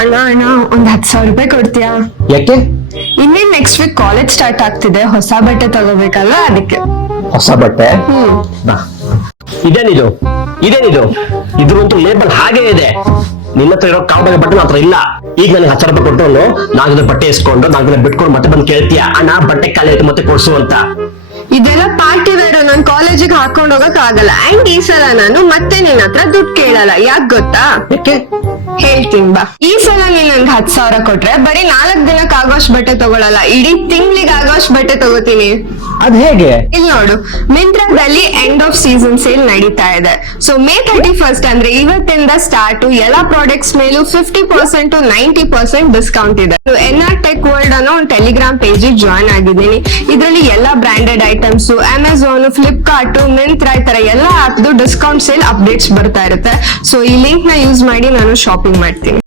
ಅಣ್ಣ ಅಣ್ಣ ಒಂದ್ 10,000 ರೂಪಾಯಿ ಕೊಡ್ತೀಯಾ? ಯಾಕೆ? ಇನ್ನೇನ್ ನೆಕ್ಸ್ಟ್ ವೀಕ್ ಕಾಲೇಜ್ ಸ್ಟಾರ್ಟ್ ಆಗ್ತಿದೆ, ಹೊಸ ಬಟ್ಟೆ ತಗೋಬೇಕಲ್ವಾ ಅದಕ್ಕೆ. ಹೊಸ ಬಟ್ಟೆ? ಇದೇನಿದು ಇದೇನಿದು ಇದ್ರಂತೂ ಲೇಬಲ್ ಹಾಗೆ ಇದೆ. ನಿನ್ನ ಹತ್ರ ಇರೋ ಕಾಂಬ ಬಟ್ಟೆ ನನ್ನ ಹತ್ರ ಇಲ್ಲ. ಈಗ ನನಗೆ 10,000 ರೂಪಾಯಿ ಕೊಟ್ಟು ನಾಲ್ಕು ಬಟ್ಟೆ ಇಸ್ಕೊಂಡು 4 ದಿನ ಬಿಟ್ಕೊಂಡು ಮತ್ತೆ ಬಂದು ಕೇಳ್ತೀಯ ಅಣ್ಣ ಬಟ್ಟೆ ಖಾಲಿ ಆಯ್ತು ಮತ್ತೆ ಕೊಡ್ಸು ಅಂತ. ಇದೆಲ್ಲ ಪಾರ್ಟಿ ವೇರ್, ನಾನ್ ಕಾಲೇಜಿಗೆ ಹಾಕೊಂಡ್ ಹೋಗಕ್ ಆಗಲ್ಲ. ಅಂಡ್ ಈ ಸಲ ನಾನು ಮತ್ತೆ ನಿನ್ ಹತ್ರ ದುಡ್ಡು ಕೇಳಲ್ಲ. ಯಾಕ್ ಗೊತ್ತಾ? ಯಾಕೆ? ಹೇಳ್ತೀನಿ ಬಾ. ಈ ಸಲ ನೀನ್ ನನ್ಗೆ 10,000 ಕೊಟ್ರೆ ಬರೀ 4 ದಿನಕ್ಕೆ ಆಗೋಷ್ಟು ಬಟ್ಟೆ ತಗೊಳಲ್ಲ, ಇಡೀ ತಿಂಗ್ಳಿಗೆ ಆಗೋಷ್ಟು ಬಟ್ಟೆ ತಗೋತೀನಿ. ಅದ್ ಹೇಗೆ? ಇಲ್ಲಿ ನೋಡು, ಮಿಂತ್ರಾದಲ್ಲಿ ಎಂಡ್ ಆಫ್ ಸೀಸನ್ ಸೇಲ್ ನಡೀತಾ ಇದೆ. ಸೊ ಮೇ 31st ಅಂದ್ರೆ ಇವತ್ತಿಂದ ಸ್ಟಾರ್ಟ್ ಎಲ್ಲಾ ಪ್ರಾಡಕ್ಟ್ಸ್ ಮೇಲೂ 50% to 90% ಡಿಸ್ಕೌಂಟ್ ಇದೆ. NR Tech World ಅನ್ನೋ ಒಂದು ಟೆಲಿಗ್ರಾಮ್ ಪೇಜ್ ಜಾಯ್ನ್ ಆಗಿದ್ದೀನಿ. ಇದರಲ್ಲಿ ಎಲ್ಲಾ branded items, Amazon, Flipkart, Myntra ಈ ತರ ಎಲ್ಲಾ ಆಪ್ದು ಡಿಸ್ಕೌಂಟ್ ಸೇಲ್ ಅಪ್ಡೇಟ್ಸ್ ಬರ್ತಾ ಇರುತ್ತೆ. ಸೊ ಈ ಲಿಂಕ್ ನ ಯೂಸ್ ಮಾಡಿ ನಾನು ಶಾಪಿಂಗ್ ಮಾಡ್ತೀನಿ.